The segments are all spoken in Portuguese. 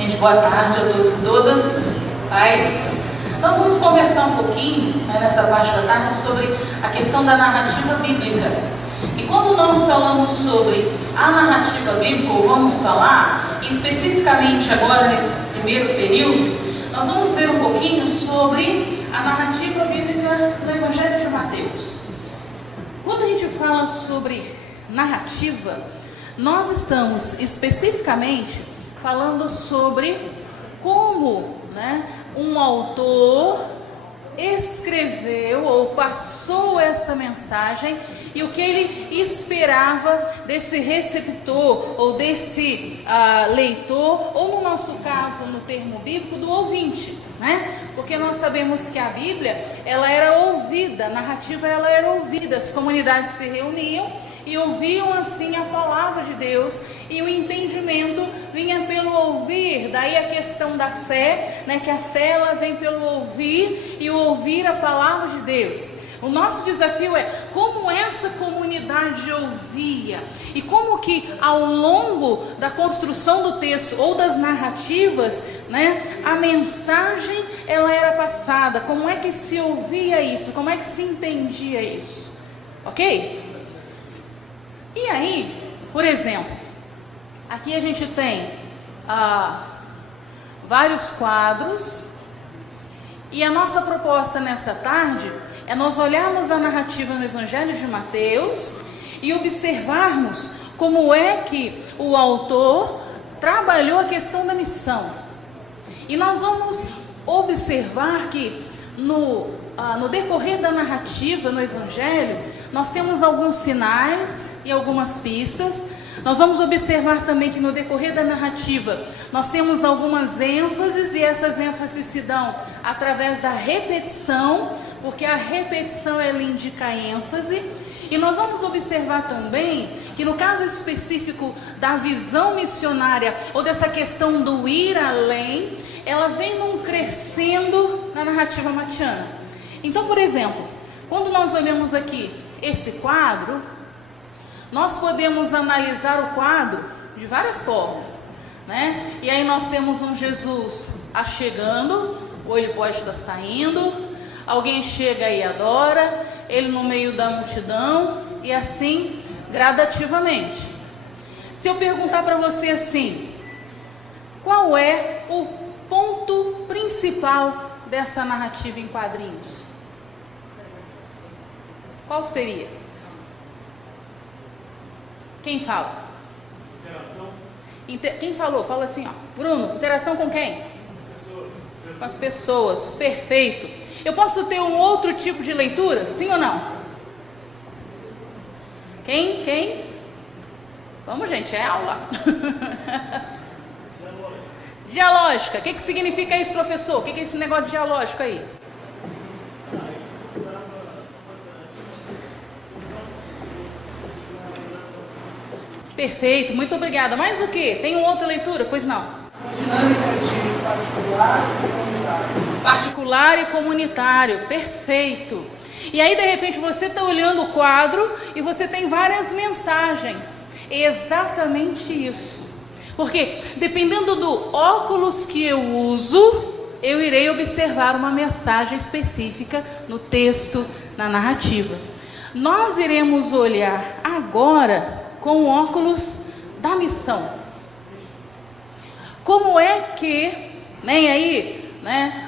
Gente, boa tarde a todos e todas. Paz. Nós vamos conversar um pouquinho, nessa parte da tarde, sobre a questão da narrativa bíblica. E quando nós falamos sobre a narrativa bíblica, ou vamos falar, especificamente agora nesse primeiro período, nós vamos ver um pouquinho sobre a narrativa bíblica do Evangelho de Mateus. Quando a gente fala sobre narrativa, nós estamos especificamente falando sobre como, um autor escreveu ou passou essa mensagem e o que ele esperava desse receptor ou desse leitor, ou no nosso caso, no termo bíblico, do ouvinte, Porque nós sabemos que a Bíblia, ela era ouvida, a narrativa ela era ouvida, as comunidades se reuniam e ouviam assim a palavra de Deus, e o entendimento vinha pelo ouvir. Daí a questão da fé, que a fé ela vem pelo ouvir, e o ouvir a palavra de Deus. O nosso desafio é como essa comunidade ouvia, e como que ao longo da construção do texto ou das narrativas, a mensagem ela era passada, como é que se ouvia isso, como é que se entendia isso, ok? E aí, por exemplo, aqui a gente tem vários quadros, e a nossa proposta nessa tarde é nós olharmos a narrativa no Evangelho de Mateus e observarmos como é que o autor trabalhou a questão da missão. E nós vamos observar que no decorrer da narrativa no Evangelho, nós temos alguns sinais e algumas pistas. Nós vamos observar também que no decorrer da narrativa nós temos algumas ênfases, e essas ênfases se dão através da repetição, porque a repetição ela indica a ênfase. E nós vamos observar também que no caso específico da visão missionária, ou dessa questão do ir além, ela vem num crescendo na narrativa matiana. Então, por exemplo, quando nós olhamos aqui esse quadro, nós podemos analisar o quadro de várias formas, E aí nós temos um Jesus chegando, ou ele pode estar saindo, alguém chega e adora, ele no meio da multidão, e assim gradativamente. Se eu perguntar para você assim, qual é o ponto principal dessa narrativa em quadrinhos? Qual seria? Quem fala? Interação. Quem falou? Fala assim, Bruno, interação com quem? Com as pessoas. Perfeito. Eu posso ter um outro tipo de leitura? Sim ou não? Quem? Vamos, gente, é aula. Dialógica. O que significa isso, professor? O que é esse negócio de dialógico aí? Perfeito, muito obrigada. Mais o que? Tem uma outra leitura? Pois não. Dinâmica de particular e comunitário. Particular e comunitário, perfeito. E aí, de repente, você está olhando o quadro e você tem várias mensagens. É exatamente isso. Porque, dependendo do óculos que eu uso, eu irei observar uma mensagem específica no texto, na narrativa. Nós iremos olhar agora com o óculos da missão. Como é que,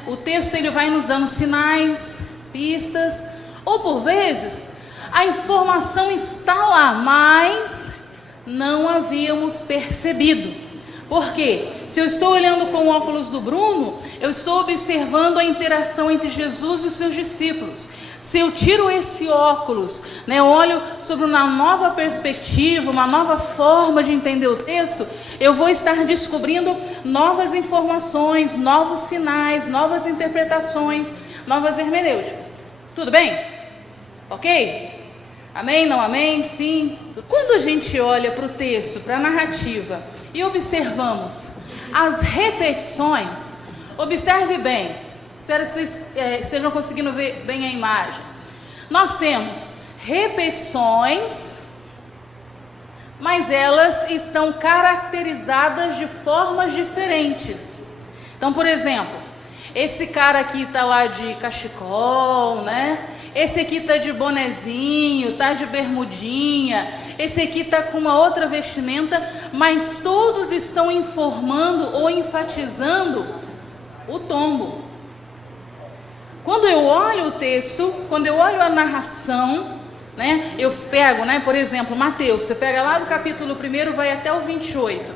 o texto ele vai nos dando sinais, pistas, ou por vezes a informação está lá, mas não havíamos percebido. Por quê? Se eu estou olhando com o óculos do Bruno, eu estou observando a interação entre Jesus e os seus discípulos. Se eu tiro esse óculos, eu olho sobre uma nova perspectiva, uma nova forma de entender o texto, eu vou estar descobrindo novas informações, novos sinais, novas interpretações, novas hermenêuticas. Tudo bem? Ok? Amém? Não amém? Sim? Quando a gente olha para o texto, para a narrativa, e observamos as repetições, observe bem. Espero que vocês estejam conseguindo ver bem a imagem. Nós temos repetições mas elas estão caracterizadas de formas diferentes. Então, por exemplo, esse cara aqui tá lá de cachecol, né? Esse aqui tá de bonezinho, tá de bermudinha. Esse aqui tá com uma outra vestimenta, mas todos estão informando ou enfatizando o tombo. Quando eu olho o texto, quando eu olho a narração, né? Eu pego, né? Por exemplo, Mateus, você pega lá do capítulo 1, vai até o 28.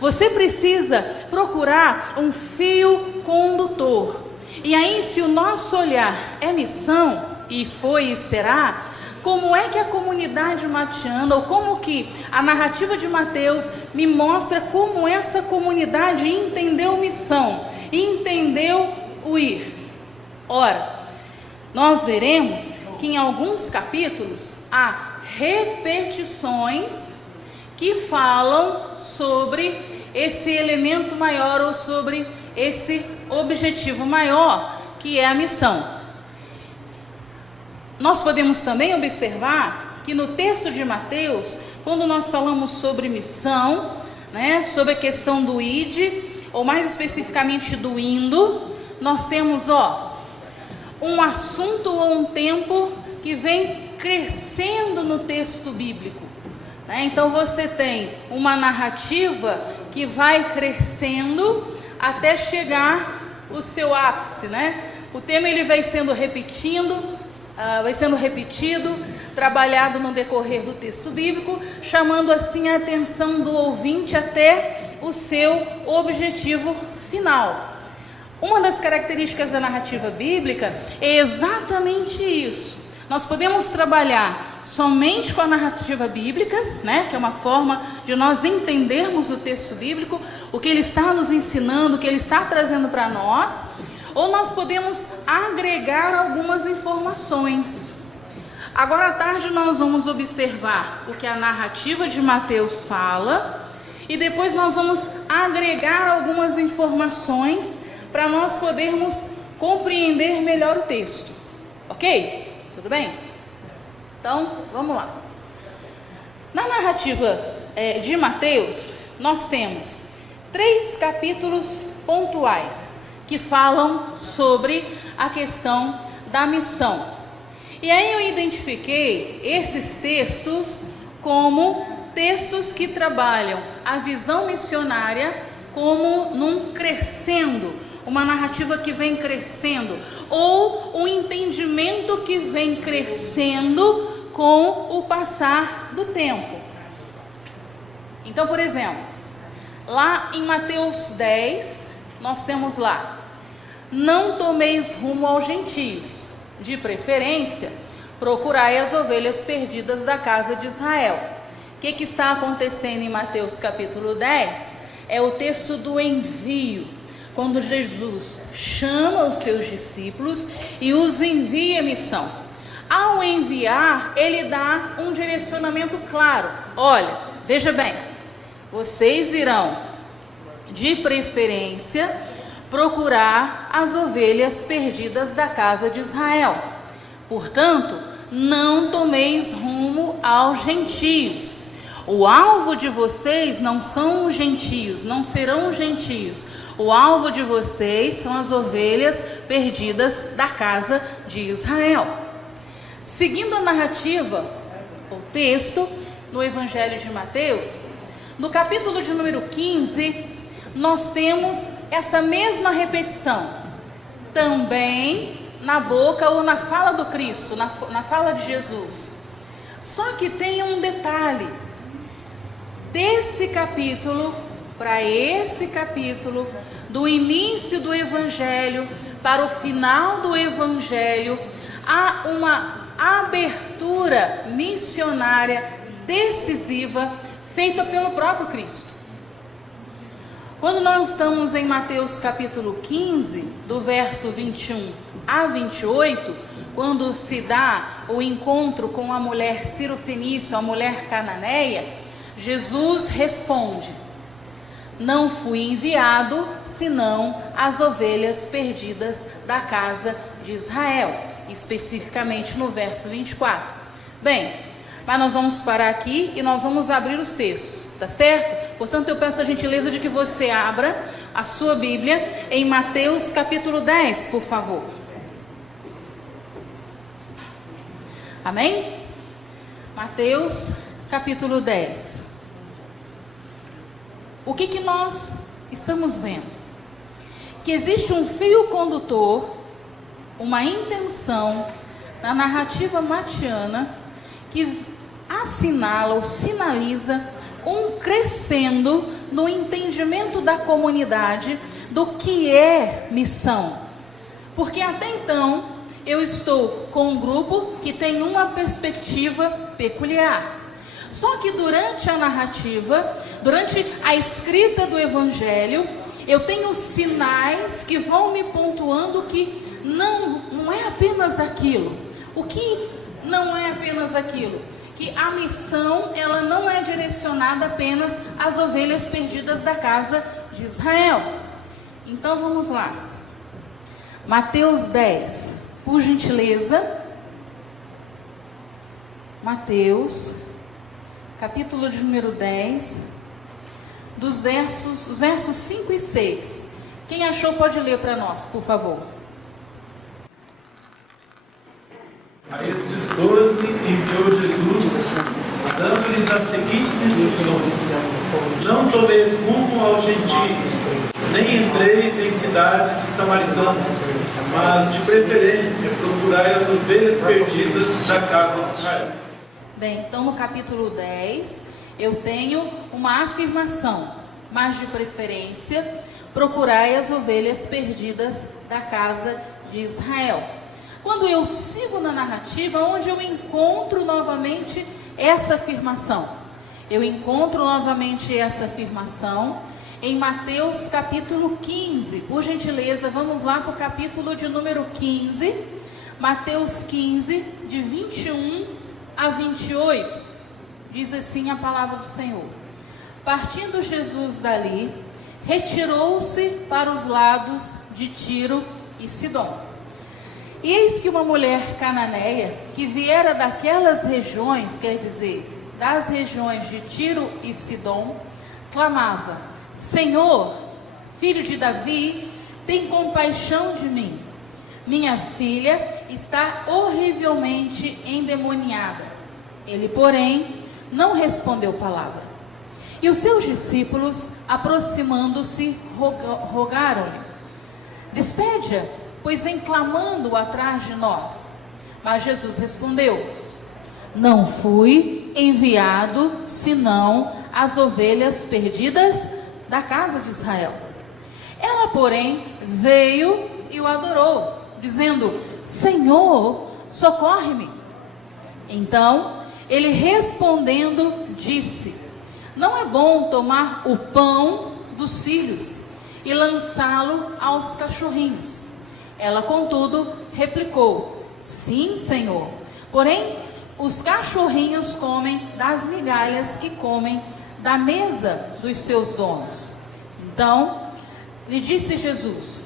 Você precisa procurar um fio condutor. E aí, se o nosso olhar é missão, e foi e será, como é que a comunidade matiana, ou como que a narrativa de Mateus me mostra como essa comunidade entendeu missão, entendeu o ir. Ora, nós veremos que em alguns capítulos há repetições que falam sobre esse elemento maior ou sobre esse objetivo maior, que é a missão. Nós podemos também observar que no texto de Mateus, quando nós falamos sobre missão, né, sobre a questão do ide, ou mais especificamente do indo, nós temos um assunto ou um tempo que vem crescendo no texto bíblico. Então você tem uma narrativa que vai crescendo até chegar o seu ápice, né? O tema ele vai sendo repetido, trabalhado no decorrer do texto bíblico, chamando assim a atenção do ouvinte até o seu objetivo final. Uma das características da narrativa bíblica é exatamente isso. Nós podemos trabalhar somente com a narrativa bíblica, né, que é uma forma de nós entendermos o texto bíblico, o que ele está nos ensinando, o que ele está trazendo para nós, ou nós podemos agregar algumas informações. Agora à tarde nós vamos observar o que a narrativa de Mateus fala, e depois nós vamos agregar algumas informações para nós podermos compreender melhor o texto. Ok? Tudo bem? Então, vamos lá. Na narrativa de Mateus, nós temos 3 capítulos pontuais que falam sobre a questão da missão. E aí eu identifiquei esses textos como textos que trabalham a visão missionária como num crescendo, uma narrativa que vem crescendo, ou um entendimento que vem crescendo com o passar do tempo. Então, por exemplo, lá em Mateus 10, nós temos lá: não tomeis rumo aos gentios, de preferência, procurai as ovelhas perdidas da casa de Israel. O que está acontecendo em Mateus capítulo 10? É o texto do envio. Quando Jesus chama os seus discípulos e os envia a missão. Ao enviar, ele dá um direcionamento claro. Olha, veja bem, vocês irão, de preferência, procurar as ovelhas perdidas da casa de Israel. Portanto, não tomeis rumo aos gentios. O alvo de vocês não são os gentios, não serão os gentios. O alvo de vocês são as ovelhas perdidas da casa de Israel. Seguindo a narrativa, o texto, no Evangelho de Mateus, no capítulo de número 15, nós temos essa mesma repetição. Também na boca ou na fala do Cristo, na fala de Jesus. Só que tem um detalhe. Desse capítulo para esse capítulo, do início do Evangelho para o final do Evangelho, há uma abertura missionária decisiva feita pelo próprio Cristo. Quando nós estamos em Mateus capítulo 15, do verso 21 a 28, quando se dá o encontro com a mulher Ciro-fenício, a mulher cananeia, Jesus responde: não fui enviado senão as ovelhas perdidas da casa de Israel, especificamente no verso 24. Bem, mas nós vamos parar aqui e nós vamos abrir os textos, tá certo? Portanto, eu peço a gentileza de que você abra a sua Bíblia em Mateus capítulo 10, por favor. Amém? Mateus capítulo 10. O que nós estamos vendo? Que existe um fio condutor, uma intenção na narrativa matiana que assinala ou sinaliza um crescendo no entendimento da comunidade do que é missão. Porque até então eu estou com um grupo que tem uma perspectiva peculiar. Só que durante a narrativa, durante a escrita do Evangelho, eu tenho sinais que vão me pontuando que não é apenas aquilo. O que não é apenas aquilo? Que a missão, ela não é direcionada apenas às ovelhas perdidas da casa de Israel. Então vamos lá. Mateus 10, por gentileza. Mateus, capítulo de número 10, os versos 5 e 6. Quem achou pode ler para nós, por favor. A estes 12 enviou Jesus, dando-lhes as seguintes instruções: não tomeis rumo aos gentios, nem entreis em cidade de samaritanos, mas de preferência procurai as ovelhas perdidas da casa de Israel. Bem, então no capítulo 10 eu tenho uma afirmação: mas de preferência procurai as ovelhas perdidas da casa de Israel. Quando eu sigo na narrativa, onde eu encontro novamente essa afirmação? Eu encontro novamente essa afirmação em Mateus capítulo 15. Por gentileza, vamos lá para o capítulo de número 15. Mateus 15, de 21 a 28. Diz assim a palavra do Senhor: partindo Jesus dali, retirou-se para os lados de Tiro e Sidom. E eis que uma mulher cananeia, que viera daquelas regiões, quer dizer, das regiões de Tiro e Sidom, clamava: Senhor, filho de Davi, tem compaixão de mim. Minha filha está horrivelmente endemoniada. Ele, porém, não respondeu palavra. E os seus discípulos, aproximando-se, rogaram-lhe: despede-a, pois vem clamando atrás de nós. Mas Jesus respondeu: não fui enviado senão as ovelhas perdidas da casa de Israel. Ela, porém, veio e o adorou, dizendo: Senhor, socorre-me. Então, ele respondendo, disse: não é bom tomar o pão dos filhos e lançá-lo aos cachorrinhos. Ela, contudo, replicou: sim, Senhor, porém os cachorrinhos comem das migalhas que comem da mesa dos seus donos. Então lhe disse Jesus: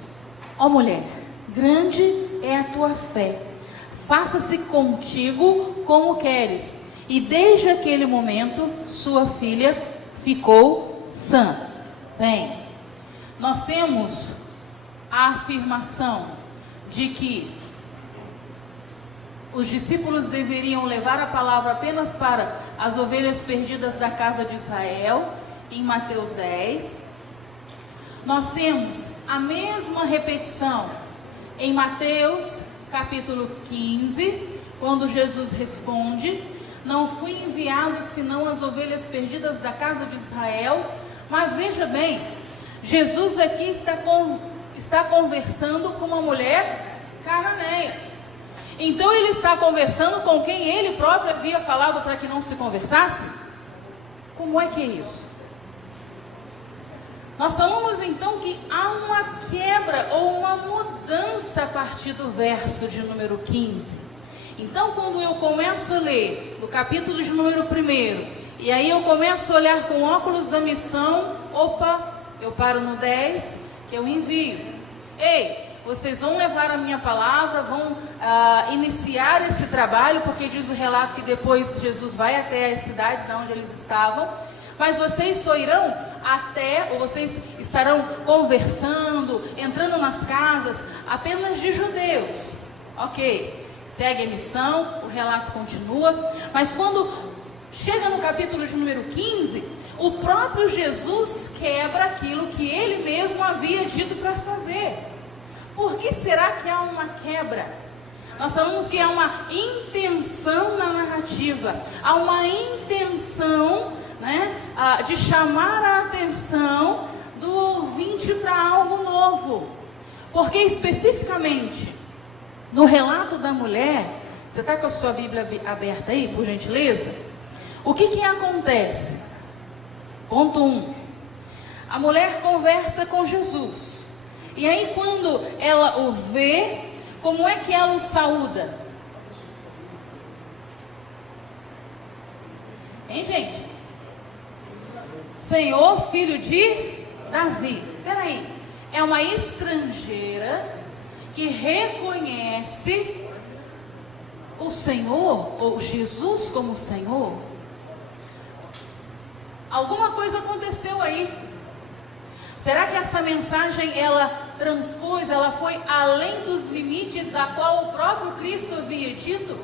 ó mulher, grande é a tua fé, faça-se contigo como queres. E desde aquele momento sua filha ficou sã. Bem, nós temos a afirmação de que os discípulos deveriam levar a palavra apenas para as ovelhas perdidas da casa de Israel, em Mateus 10. Nós temos a mesma repetição em Mateus capítulo 15, quando Jesus responde: não fui enviado senão as ovelhas perdidas da casa de Israel. Mas veja bem, Jesus aqui está conversando com uma mulher cananeia. Então ele está conversando com quem ele próprio havia falado para que não se conversasse? Como é que é isso? Nós falamos então que há uma quebra ou uma mudança a partir do verso de número 15. Então quando eu começo a ler no capítulo de número 1, e aí eu começo a olhar com óculos da missão, eu paro no 10, que é o envio. Ei, vocês vão levar a minha palavra, vão iniciar esse trabalho, porque diz o relato que depois Jesus vai até as cidades onde eles estavam, mas vocês só irão ou vocês estarão conversando, entrando nas casas apenas de judeus. Ok, segue a missão, o relato continua, mas quando chega no capítulo de número 15, o próprio Jesus quebra aquilo que ele mesmo havia dito para fazer. Por que será que há uma quebra? Nós falamos que há uma intenção na narrativa, há uma intenção, de chamar a atenção do ouvinte para algo novo. Porque especificamente no relato da mulher, você está com a sua Bíblia aberta aí, por gentileza? O que acontece? Ponto 1. A mulher conversa com Jesus. E aí quando ela o vê, como é que ela o saúda? Hein, gente? Senhor, filho de Davi. Peraí, é uma estrangeira que reconhece o Senhor, ou Jesus como Senhor. Alguma coisa aconteceu aí. Será que essa mensagem ela transpôs, ela foi além dos limites da qual o próprio Cristo havia dito?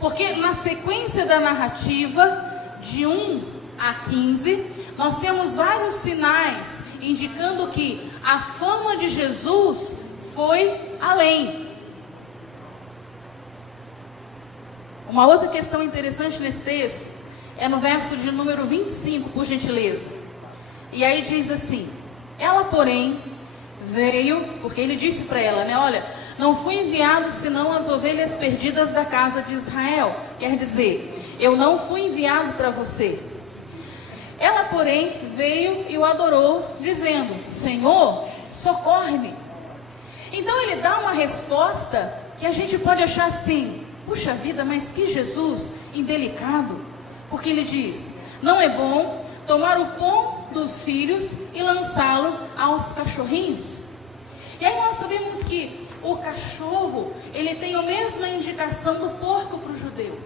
Porque na sequência da narrativa, de 1 a 15, nós temos vários sinais indicando que a fama de Jesus foi além. Uma outra questão interessante nesse texto é no verso de número 25, por gentileza. E aí diz assim: ela, porém, veio, porque ele disse para ela, olha, não fui enviado senão as ovelhas perdidas da casa de Israel. Quer dizer, eu não fui enviado para você. Ela, porém, veio e o adorou, dizendo: Senhor, socorre-me. Então ele dá uma resposta que a gente pode achar assim: puxa vida, mas que Jesus indelicado. Porque ele diz: não é bom tomar o pão dos filhos e lançá-lo aos cachorrinhos. E aí nós sabemos que o cachorro, ele tem a mesma indicação do porco para o judeu.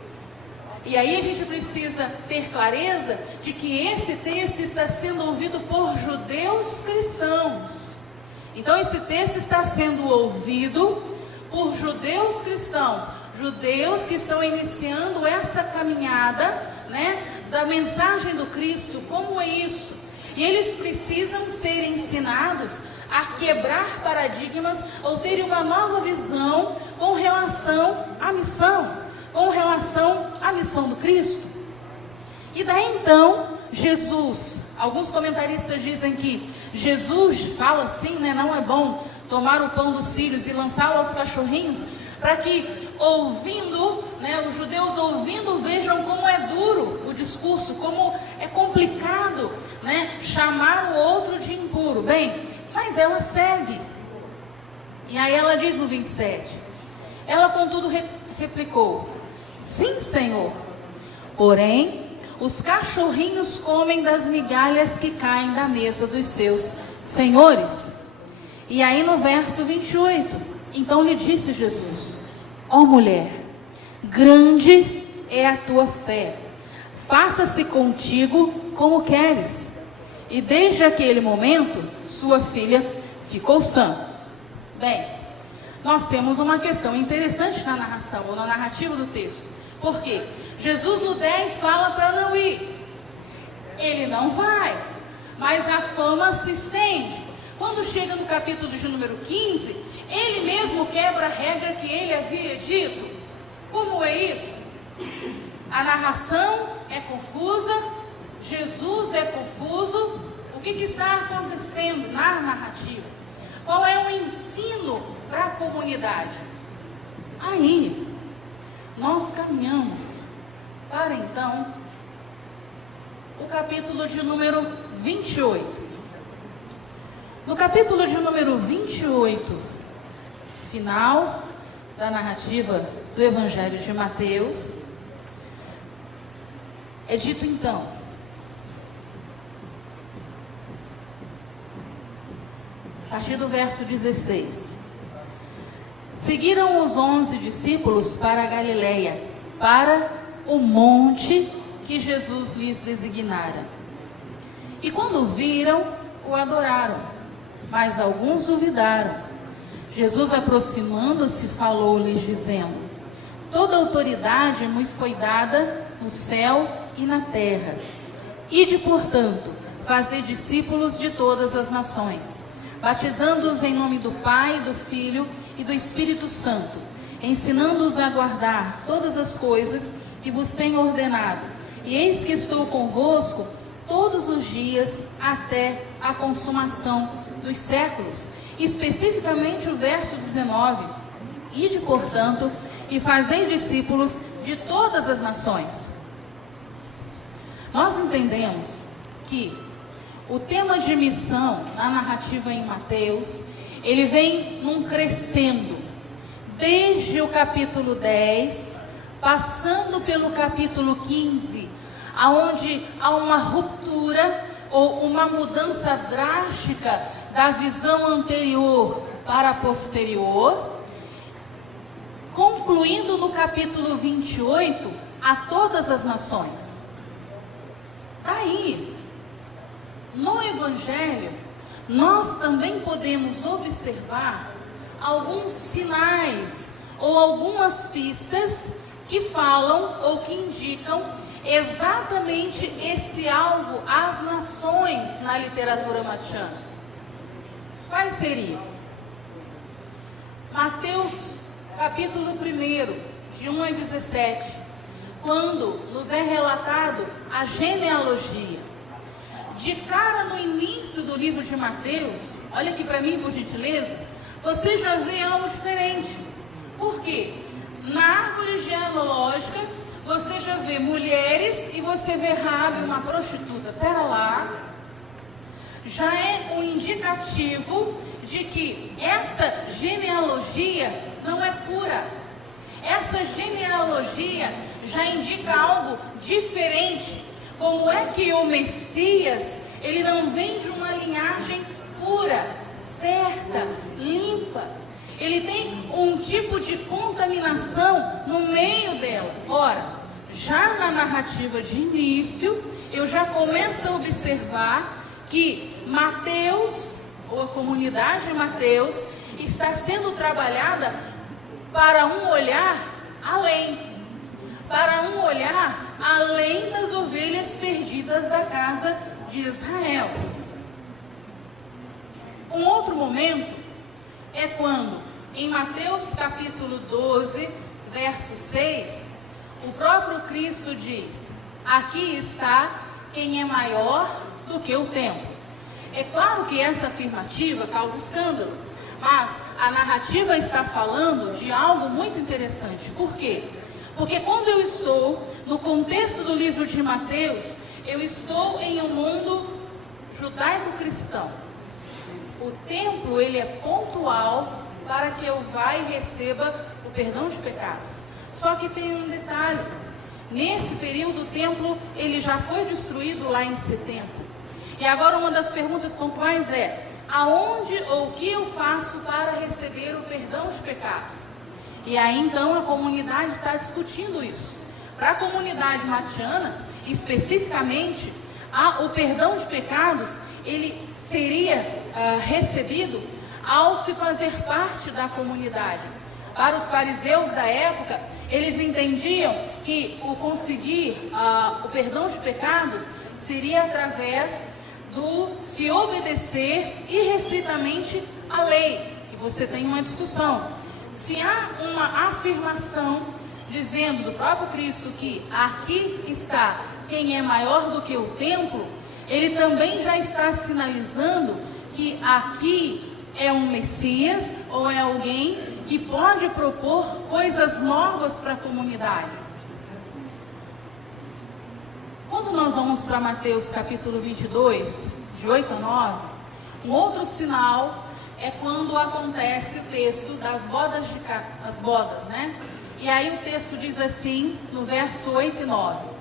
E aí a gente precisa ter clareza de que esse texto está sendo ouvido por judeus cristãos. Então esse texto está sendo ouvido por judeus cristãos, judeus que estão iniciando essa caminhada, da mensagem do Cristo. Como é isso? E eles precisam ser ensinados a quebrar paradigmas ou terem uma nova visão com relação à missão, com relação à missão do Cristo. E daí então, Jesus, alguns comentaristas dizem que Jesus fala assim, não é bom tomar o pão dos filhos e lançá-lo aos cachorrinhos, para que ouvindo, os judeus ouvindo, vejam como é duro o discurso, como é complicado, chamar o outro de impuro. Bem, mas ela segue. E aí ela diz no 27, ela contudo replicou: sim, Senhor, porém os cachorrinhos comem das migalhas que caem da mesa dos seus senhores. E aí no verso 28, então lhe disse Jesus: ó mulher, grande é a tua fé, faça-se contigo como queres. E desde aquele momento, sua filha ficou sã. Bem, nós temos uma questão interessante na narração, ou na narrativa do texto. Por quê? Jesus no 10 fala para não ir. Ele não vai, mas a fama se estende. Quando chega no capítulo de número 15, ele mesmo quebra a regra que ele havia dito. Como é isso? A narração é confusa, Jesus é confuso. O que está acontecendo na narrativa? Qual é o ensino para a comunidade? Aí, nós caminhamos para então o capítulo de número 28. No capítulo de número 28, final da narrativa do Evangelho de Mateus, é dito então: a partir do verso 16: seguiram os 11 discípulos para a Galileia, para o monte que Jesus lhes designara. E quando viram, o adoraram, mas alguns duvidaram. Jesus, aproximando-se, falou-lhes, dizendo: toda autoridade me foi dada no céu e na terra. Ide, portanto, fazei discípulos de todas as nações, batizando-os em nome do Pai, do Filho e do Espírito Santo, ensinando-os a guardar todas as coisas que vos tenho ordenado. E eis que estou convosco todos os dias até a consumação dos séculos. Especificamente o verso 19. Ide, portanto, e fazei discípulos de todas as nações. Nós entendemos que o tema de missão na narrativa em Mateus, ele vem num crescendo, desde o capítulo 10, passando pelo capítulo 15, aonde há uma ruptura ou uma mudança drástica da visão anterior para a posterior, concluindo no capítulo 28, a todas as nações. Daí, no Evangelho, nós também podemos observar alguns sinais ou algumas pistas que falam ou que indicam exatamente esse alvo às nações na literatura matiana. Quais seriam? Mateus capítulo 1, de 1 a 17, quando nos é relatado a genealogia. De cara no início do livro de Mateus, olha aqui para mim, por gentileza, você já vê algo diferente. Por quê? Na árvore genealógica, você já vê mulheres e você vê Raabe, uma prostituta. Pera lá. Já é um indicativo de que essa genealogia não é pura. Essa genealogia já indica algo diferente. Como é que o Messias, ele não vem de uma linhagem pura, certa, limpa. Ele tem um tipo de contaminação no meio dela. Ora, já na narrativa de início, eu já começo a observar que Mateus, ou a comunidade de Mateus, está sendo trabalhada para um olhar além. Para um olhar além das ovelhas perdidas da casa de Israel. Um outro momento é quando, em Mateus capítulo 12, verso 6, o próprio Cristo diz: aqui está quem é maior do que o templo. É claro que essa afirmativa causa escândalo, mas a narrativa está falando de algo muito interessante. Por quê? Porque quando eu estou no contexto do livro de Mateus, eu estou em um mundo judaico-cristão. O templo, ele é pontual para que eu vá e receba o perdão de pecados. Só que tem um detalhe. Nesse período, o templo, ele já foi destruído lá em 70. E agora uma das perguntas pontuais é: aonde ou o que eu faço para receber o perdão de pecados? E aí então a comunidade está discutindo isso. Para a comunidade matiana, especificamente, o perdão de pecados, ele seria recebido ao se fazer parte da comunidade. Para os fariseus da época, eles entendiam que o conseguir o perdão de pecados seria através do se obedecer irrestritamente à lei. E você tem uma discussão. Se há uma afirmação dizendo do próprio Cristo que aqui está quem é maior do que o templo, ele também já está sinalizando que aqui é um Messias ou é alguém que pode propor coisas novas para a comunidade. Quando nós vamos para Mateus capítulo 22, de 8 a 9, um outro sinal é quando acontece o texto das bodas, né? E aí o texto diz assim, no verso 8 e 9: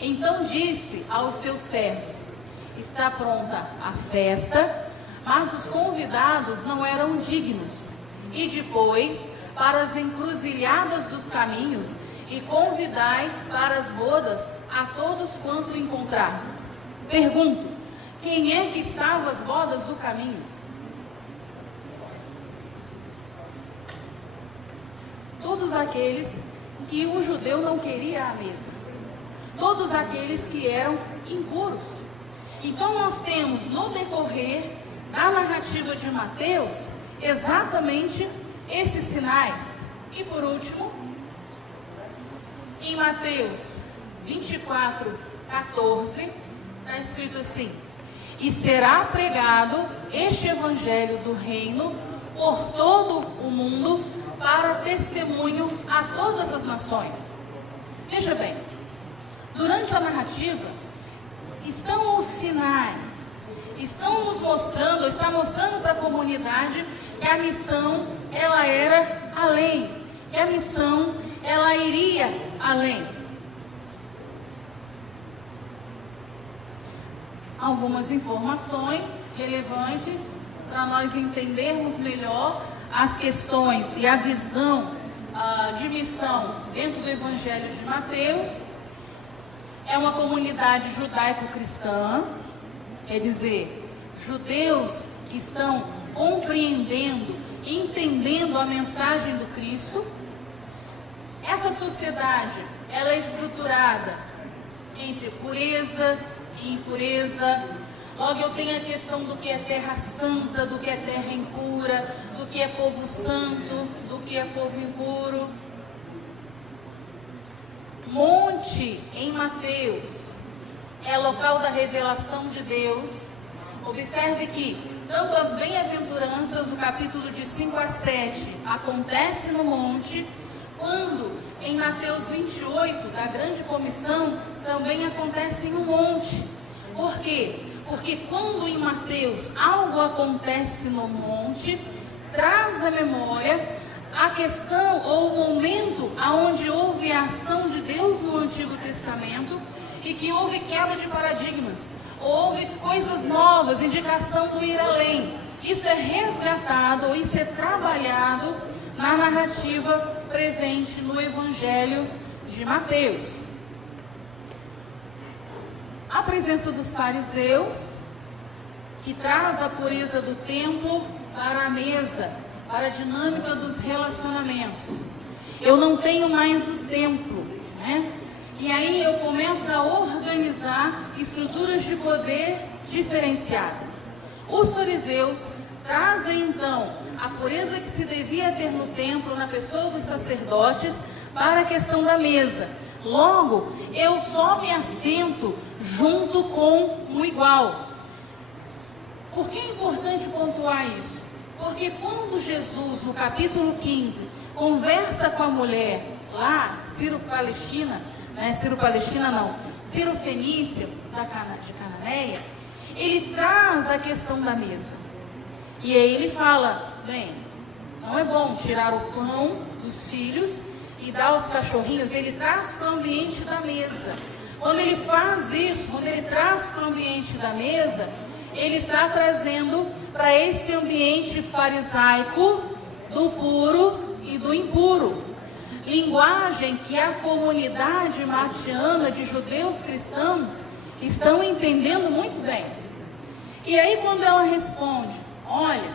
então disse aos seus servos: está pronta a festa, mas os convidados não eram dignos. E depois, para as encruzilhadas dos caminhos e convidai para as bodas a todos quanto encontrardes. Pergunto, quem é que estava às bodas do caminho? Todos aqueles que o judeu não queria à mesa. Todos aqueles que eram impuros. Então nós temos no decorrer da narrativa de Mateus exatamente esses sinais. E por último, em Mateus 24:14, está escrito assim: e será pregado este evangelho do reino por todo o mundo para testemunho a todas as nações. Veja bem, durante a narrativa estão os sinais, estão nos mostrando, está mostrando para a comunidade que a missão ela era além, que a missão ela iria além. Algumas informações relevantes para nós entendermos melhor as questões e a visão de missão dentro do Evangelho de Mateus. É uma comunidade judaico-cristã, quer dizer, judeus que estão compreendendo, entendendo a mensagem do Cristo. Essa sociedade, ela é estruturada entre pureza e impureza. Logo eu tenho a questão do que é terra santa, do que é terra impura, do que é povo santo, do que é povo impuro. Monte em Mateus é local da revelação de Deus. Observe que tanto as bem-aventuranças, do capítulo de 5-7, acontece no monte, quando em Mateus 28, da grande comissão, também acontece no monte. Por quê? Porque quando em Mateus algo acontece no monte, traz à memória a questão ou o momento onde houve a ação de Deus no Antigo Testamento e que houve quebra de paradigmas, houve coisas novas, indicação do ir além. Isso é resgatado, isso é trabalhado na narrativa presente no Evangelho de Mateus. A presença dos fariseus, que traz a pureza do templo para a mesa, para a dinâmica dos relacionamentos. Eu não tenho mais o templo, né? E aí eu começo a organizar estruturas de poder diferenciadas. Os fariseus trazem então a pureza que se devia ter no templo, na pessoa dos sacerdotes, para a questão da mesa. Logo, eu só me assento junto com o igual. Por que é importante pontuar isso? Porque quando Jesus, no capítulo 15, conversa com a mulher lá, Ciro Fenícia, de Cananeia, ele traz a questão da mesa. E aí ele fala, bem, não é bom tirar o pão dos filhos e dar aos cachorrinhos. Ele traz para o ambiente da mesa. Quando ele faz isso, quando ele traz para o ambiente da mesa, ele está trazendo para esse ambiente farisaico do puro e do impuro. Linguagem que a comunidade martiana de judeus cristãos estão entendendo muito bem. E aí quando ela responde, olha,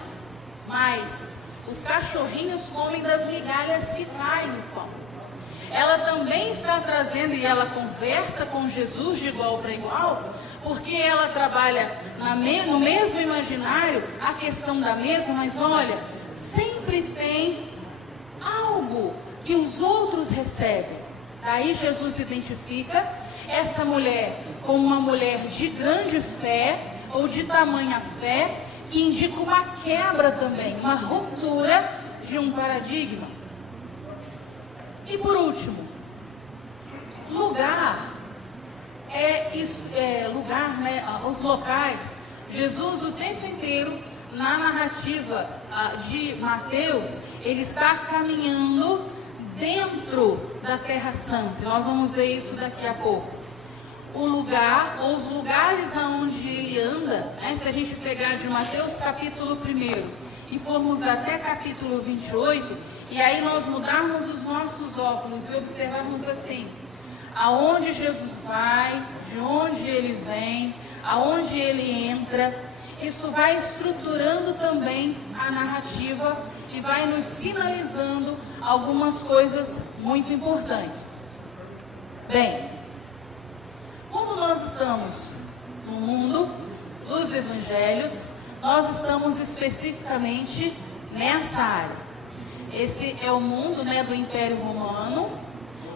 mas os cachorrinhos comem das migalhas que caem no pão. Ela também está trazendo, e ela conversa com Jesus de igual para igual, porque ela trabalha no mesmo imaginário a questão da mesa, mas olha, sempre tem algo que os outros recebem. Daí Jesus identifica essa mulher como uma mulher de grande fé, ou de tamanha fé, que indica uma quebra também, uma ruptura de um paradigma. E por último, lugar, os locais. Jesus o tempo inteiro, na narrativa de Mateus, ele está caminhando dentro da Terra Santa. Nós vamos ver isso daqui a pouco. O lugar, ou os lugares aonde ele anda, se a gente pegar de Mateus capítulo 1 e formos até capítulo 28, e aí nós mudarmos os nossos óculos e observarmos assim, aonde Jesus vai, de onde ele vem, aonde ele entra, isso vai estruturando também a narrativa e vai nos sinalizando algumas coisas muito importantes. Bem, quando nós estamos no mundo dos evangelhos, nós estamos especificamente nessa área. Esse é o mundo, do Império Romano,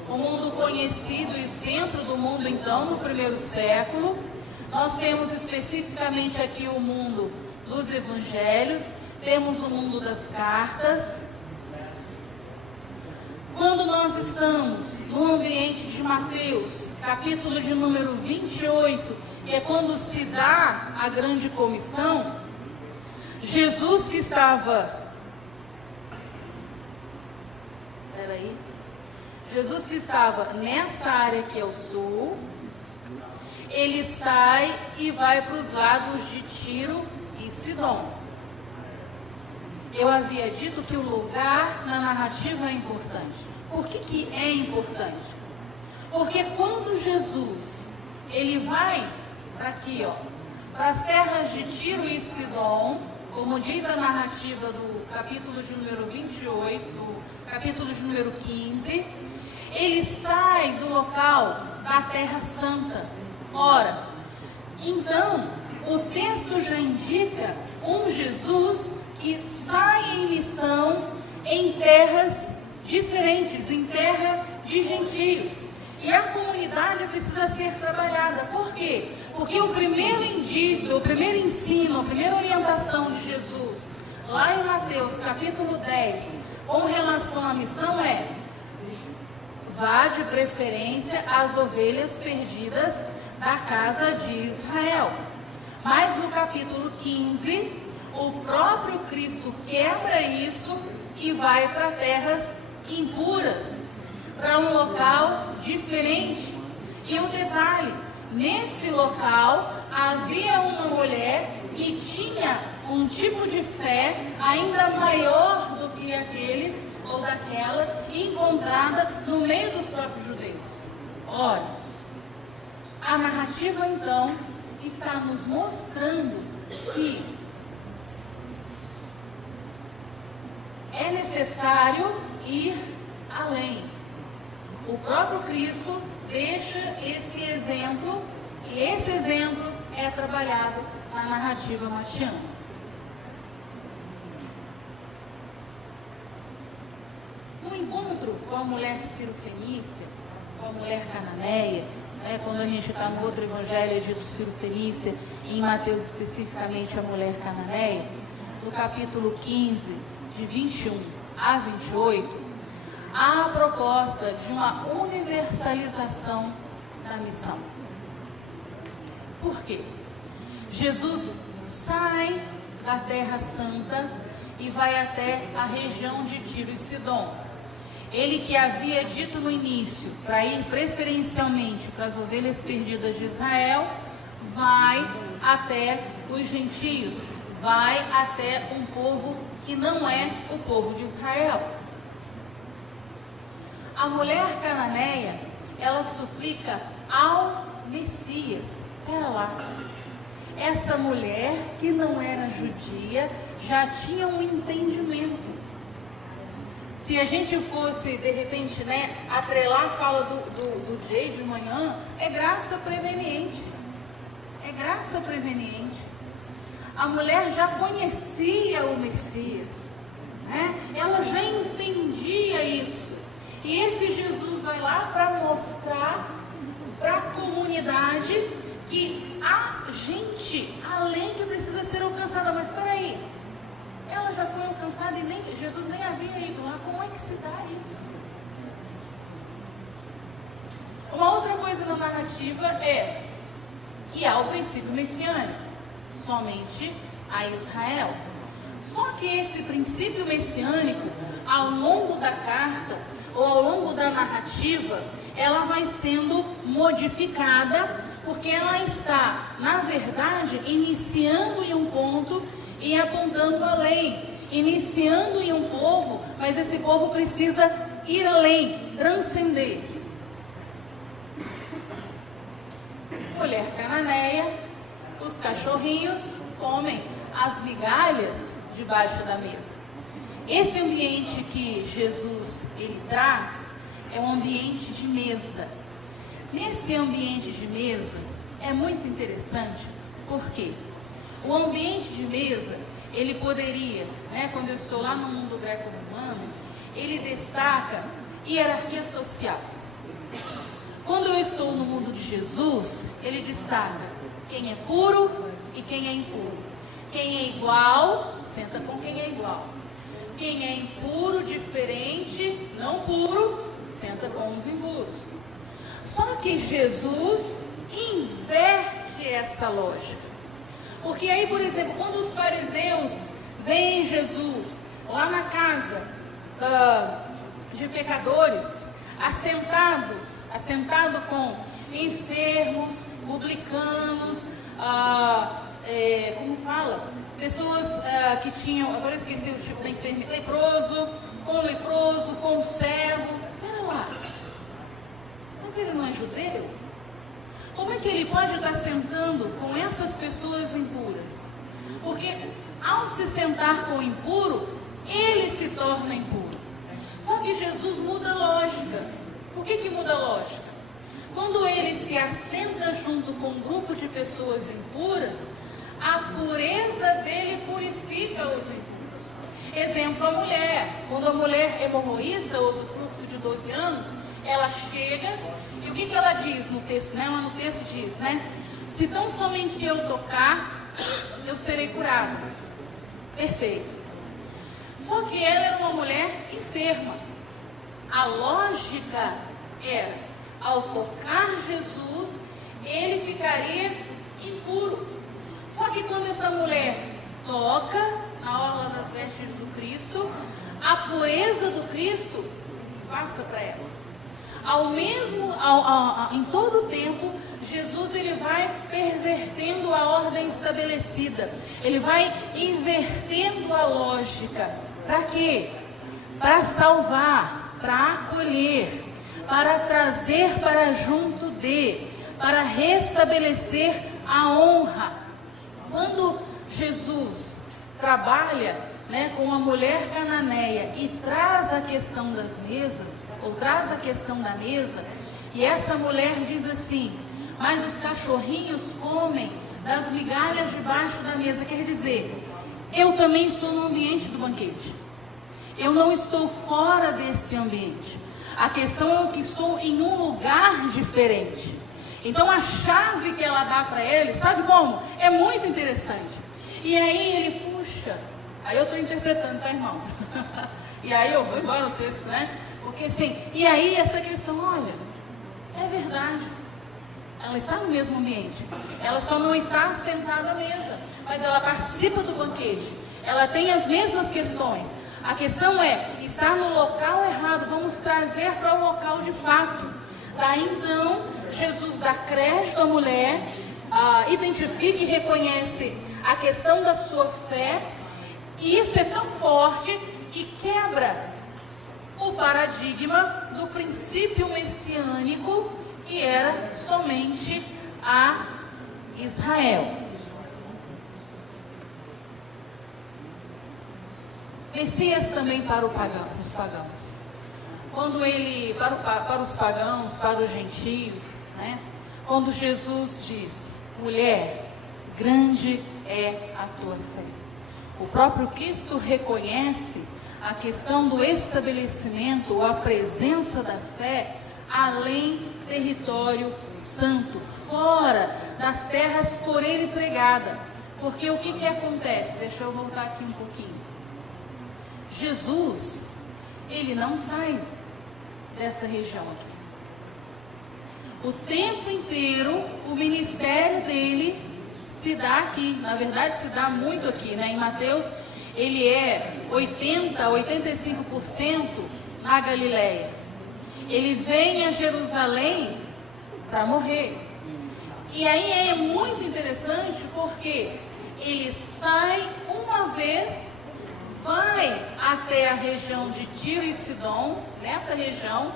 o mundo conhecido e centro do mundo, então, no primeiro século. Nós temos especificamente aqui o mundo dos evangelhos, temos o mundo das cartas. Quando nós estamos no ambiente de Mateus, capítulo de número 28, que é quando se dá a grande comissão, Jesus que estava... Jesus que estava nessa área que é o sul, ele sai e vai para os lados de Tiro e Sidom. Eu havia dito que o lugar na narrativa é importante. Por que é importante? Porque quando Jesus, ele vai para aqui, para as terras de Tiro e Sidom, como diz a narrativa do capítulo de número 28, do capítulo de número 15, ele sai do local da Terra Santa. Ora, então, o texto já indica um Jesus que sai em missão em terras diferentes, em terra de gentios. E a comunidade precisa ser trabalhada. Por quê? Porque o primeiro indício, o primeiro ensino, a primeira orientação de Jesus, lá em Mateus capítulo 10, com relação à missão é: vá de preferência às ovelhas perdidas da casa de Israel. Mas no capítulo 15, o próprio Cristo quebra isso e vai para terras impuras, para um local diferente. E o detalhe, nesse local havia uma mulher que tinha um tipo de fé ainda maior do que aqueles ou daquela encontrada no meio dos próprios judeus. Ora, a narrativa então está nos mostrando que é necessário ir além. O próprio Cristo deixa esse exemplo, e esse exemplo é trabalhado na narrativa matiana. No encontro com a mulher Ciro-Fenícia, com a mulher cananeia, quando a gente está no outro evangelho dito Ciro-Fenícia, e em Mateus especificamente a mulher cananeia, no capítulo 15, de 21 a 28, há a proposta de uma universalização da missão. Por quê? Jesus sai da Terra Santa e vai até a região de Tiro e Sidom. Ele que havia dito no início para ir preferencialmente para as ovelhas perdidas de Israel, vai até os gentios, vai até um povo que não é o povo de Israel. A mulher cananeia, ela suplica ao Messias. Espera lá. Essa mulher que não era judia já tinha um entendimento. Se a gente fosse, de repente, atrelar a fala do Jay de manhã, é graça preveniente. É graça preveniente. A mulher já conhecia o Messias, ela já entendia isso. E esse Jesus vai lá para mostrar para a comunidade que há gente além que precisa ser alcançada. Mas espera aí, ela já foi alcançada e Jesus nem havia ido lá. Como é que se dá isso? Uma outra coisa na narrativa é que há o princípio messiânico somente a Israel. Só que esse princípio messiânico, ao longo da carta ou ao longo da narrativa, ela vai sendo modificada, porque ela está, na verdade, iniciando em um ponto e apontando além. iniciando em um povo, mas esse povo precisa ir além, transcender. Mulher cananeia, os cachorrinhos comem as migalhas debaixo da mesa. Esse ambiente que Jesus ele traz é um ambiente de mesa. Nesse ambiente de mesa é muito interessante, porque o ambiente de mesa, ele poderia, quando eu estou lá no mundo greco-romano, ele destaca hierarquia social. Quando eu estou no mundo de Jesus, ele destaca quem é puro e quem é impuro. Quem é igual, senta com quem é igual. Quem é impuro, diferente, não puro, senta com os impuros. Só que Jesus inverte essa lógica. Porque aí, por exemplo, quando os fariseus veem Jesus lá na casa de pecadores, assentado com enfermos, publicanos, pessoas que tinham, agora eu esqueci o tipo da enfermidade, leproso, com cego. Pera lá, mas ele não é judeu? Como é que ele pode estar sentando com essas pessoas impuras? Porque ao se sentar com o impuro, ele se torna impuro. Só que Jesus muda a lógica. Por que muda a lógica? Quando ele se assenta junto com um grupo de pessoas impuras, a pureza dele purifica os impuros. Exemplo, a mulher. Quando a mulher hemorroísta ou do fluxo de 12 anos, ela chega e o que ela diz no texto? Lá no texto diz, se tão somente eu tocar, eu serei curada. Perfeito. Só que ela era uma mulher enferma. A lógica era, ao tocar Jesus, ele ficaria impuro. Só que quando essa mulher toca na orla das vestes do Cristo, a pureza do Cristo passa para ela. Em todo o tempo, Jesus ele vai pervertendo a ordem estabelecida. Ele vai invertendo a lógica. Para quê? Para salvar, para acolher, para trazer para junto para restabelecer a honra. Quando Jesus trabalha com a mulher cananeia e traz a questão das mesas, ou traz a questão da mesa, e essa mulher diz assim, mas os cachorrinhos comem das migalhas debaixo da mesa. Quer dizer, eu também estou no ambiente do banquete. Eu não estou fora desse ambiente. A questão é que estou em um lugar diferente. Então a chave que ela dá para ele, sabe como? É muito interessante. E aí ele puxa, aí eu estou interpretando, tá, irmãos? E aí eu vou embora no texto, Porque assim, e aí essa questão, olha, é verdade. Ela está no mesmo ambiente. Ela só não está sentada à mesa, mas ela participa do banquete. Ela tem as mesmas questões. A questão é, estar no local errado. Vamos trazer para o local de fato. Daí então, Jesus dá crédito à mulher, identifica e reconhece a questão da sua fé. E isso é tão forte que quebra o paradigma do princípio messiânico que era somente a Israel. Messias também para os pagãos. Quando ele, para os pagãos, para os gentios, quando Jesus diz, mulher, grande é a tua fé. O próprio Cristo reconhece a questão do estabelecimento, ou a presença da fé, além território santo, fora das terras por ele pregada. Porque o que acontece? Deixa eu voltar aqui um pouquinho. Jesus, ele não sai dessa região aqui. O tempo inteiro, o ministério dele se dá aqui. Na verdade, se dá muito aqui, Em Mateus, ele é 85% na Galileia. Ele vem a Jerusalém para morrer. E aí é muito interessante porque ele sai uma vez, vai até a região de Tiro e Sidom, nessa região.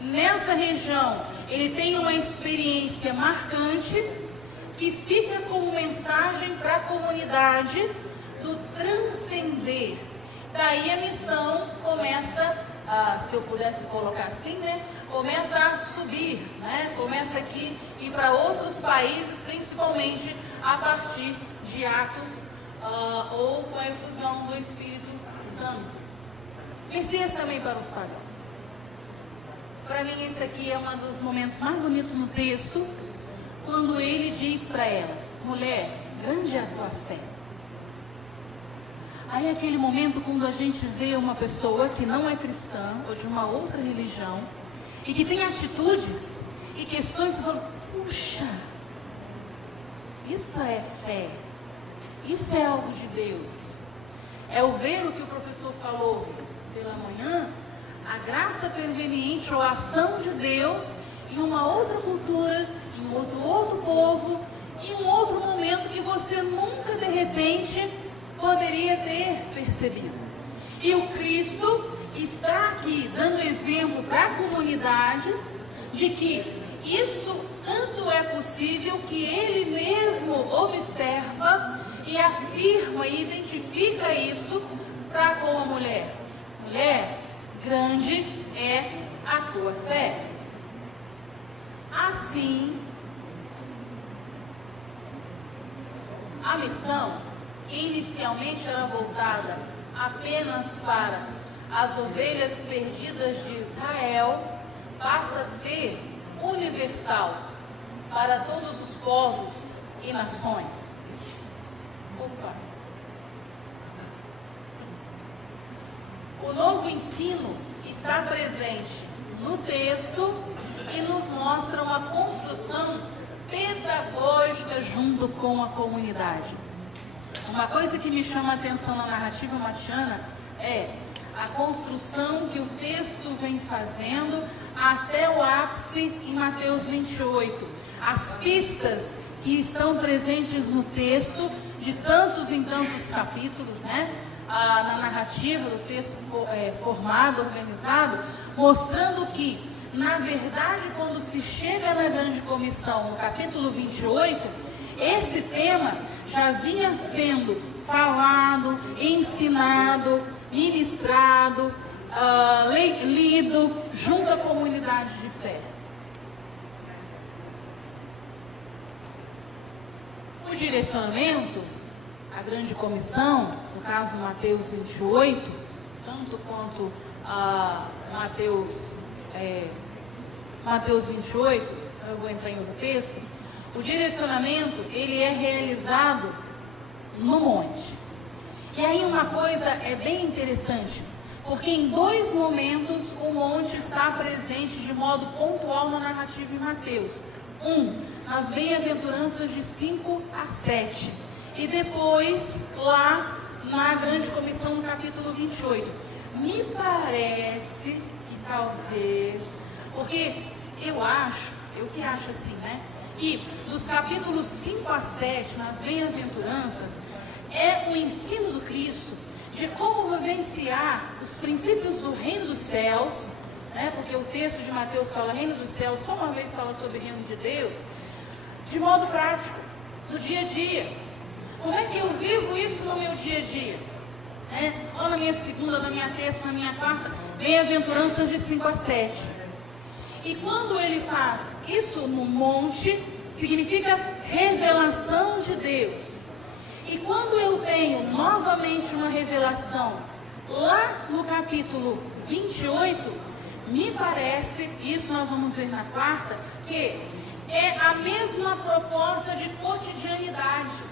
Nessa região, ele tem uma experiência marcante que fica como mensagem para a comunidade do transcender. Daí a missão começa, se eu pudesse colocar assim, né? Começa a subir, né? Começa aqui a ir para outros países, principalmente a partir de Atos ou com a efusão do Espírito Santo. Messias também para os pagãos. Para mim esse aqui é um dos momentos mais bonitos no texto, quando ele diz para ela: mulher, grande é a tua fé. Aí é aquele momento quando a gente vê uma pessoa que não é cristã ou de uma outra religião e que tem atitudes e questões que falam: puxa, isso é fé, isso é algo de Deus. É o ver o que o professor falou pela manhã, a graça perveniente ou a ação de Deus em uma outra cultura, em outro povo, em um outro momento que você nunca de repente poderia ter percebido. E o Cristo está aqui dando exemplo para a comunidade de que isso tanto é possível que ele mesmo observa e afirma e identifica isso para com a mulher. Mulher, grande é a tua fé. Assim, a missão, que inicialmente era voltada apenas para as ovelhas perdidas de Israel, passa a ser universal para todos os povos e nações. O novo ensino está presente no texto e nos mostra uma construção pedagógica junto com a comunidade. Uma coisa que me chama a atenção na narrativa matiana é a construção que o texto vem fazendo até o ápice em Mateus 28. As pistas que estão presentes no texto, de tantos em tantos capítulos, né? Na narrativa do texto formado, organizado, mostrando que, na verdade, quando se chega na grande comissão, no capítulo 28, esse tema já vinha sendo falado, ensinado, ministrado, lido junto à comunidade de fé. O direcionamento, a grande comissão, no caso Mateus 28, tanto quanto Mateus 28, eu vou entrar em outro texto, o direcionamento, ele é realizado no monte. E aí uma coisa é bem interessante, porque em dois momentos o monte está presente de modo pontual na narrativa em Mateus. Nas bem-aventuranças de 5 a 7. E depois, lá na grande comissão, no capítulo 28. Me parece que talvez, porque eu que acho assim, né? E dos capítulos 5 a 7, nas bem-aventuranças, é o ensino do Cristo de como vivenciar os princípios do reino dos céus, né? Porque o texto de Mateus fala reino dos céus, só uma vez fala sobre o reino de Deus, de modo prático, no dia a dia. Como é que eu vivo isso no meu dia a dia? Ou na minha segunda, na minha terça, na minha quarta, bem-aventuranças de 5 a 7. E quando ele faz isso no monte, significa revelação de Deus. E quando eu tenho novamente uma revelação lá no capítulo 28, me parece, isso nós vamos ver na quarta, que é a mesma proposta de cotidianidade.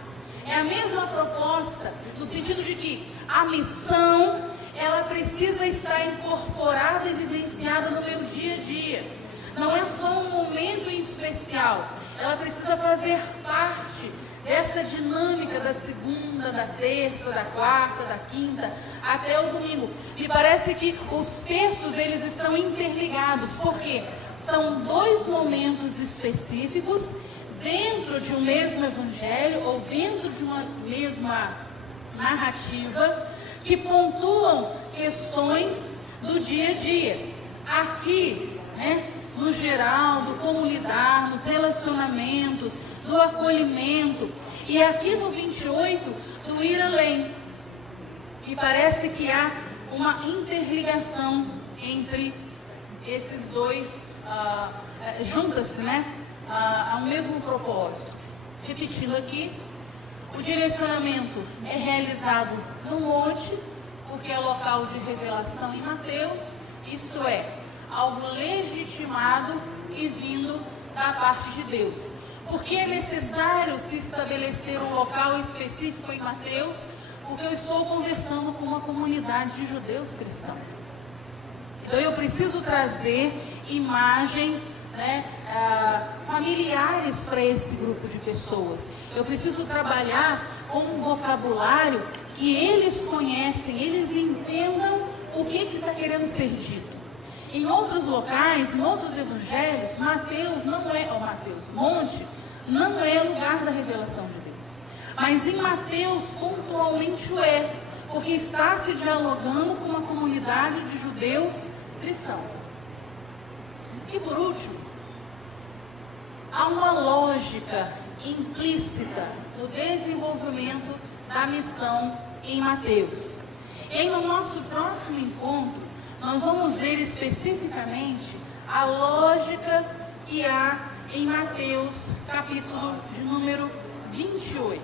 É a mesma proposta no sentido de que a missão, ela precisa estar incorporada e vivenciada no meu dia a dia. Não é só um momento especial. Ela precisa fazer parte dessa dinâmica da segunda, da terça, da quarta, da quinta, até o domingo. Me parece que os textos, eles estão interligados, porque são dois momentos específicos dentro de um mesmo evangelho ou dentro de uma mesma narrativa que pontuam questões do dia a dia. Aqui, no geral, do como lidar, nos relacionamentos, do acolhimento. E aqui no 28, do ir além. E parece que há uma interligação entre esses dois, junta-se, ao mesmo propósito. Repetindo aqui, o direcionamento é realizado no monte, porque é local de revelação em Mateus, isto é, algo legitimado e vindo da parte de Deus. Porque é necessário se estabelecer um local específico em Mateus, porque eu estou conversando com uma comunidade de judeus cristãos. Então eu preciso trazer imagens familiares para esse grupo de pessoas. Eu preciso trabalhar com um vocabulário que eles conhecem, eles entendam o que está querendo ser dito. Em outros locais, em outros evangelhos, monte não é lugar da revelação de Deus. Mas em Mateus, pontualmente o é, porque está se dialogando com uma comunidade de judeus cristãos. E por último, há uma lógica implícita no desenvolvimento da missão em Mateus. E aí, no nosso próximo encontro, nós vamos ver especificamente a lógica que há em Mateus, capítulo de número 28.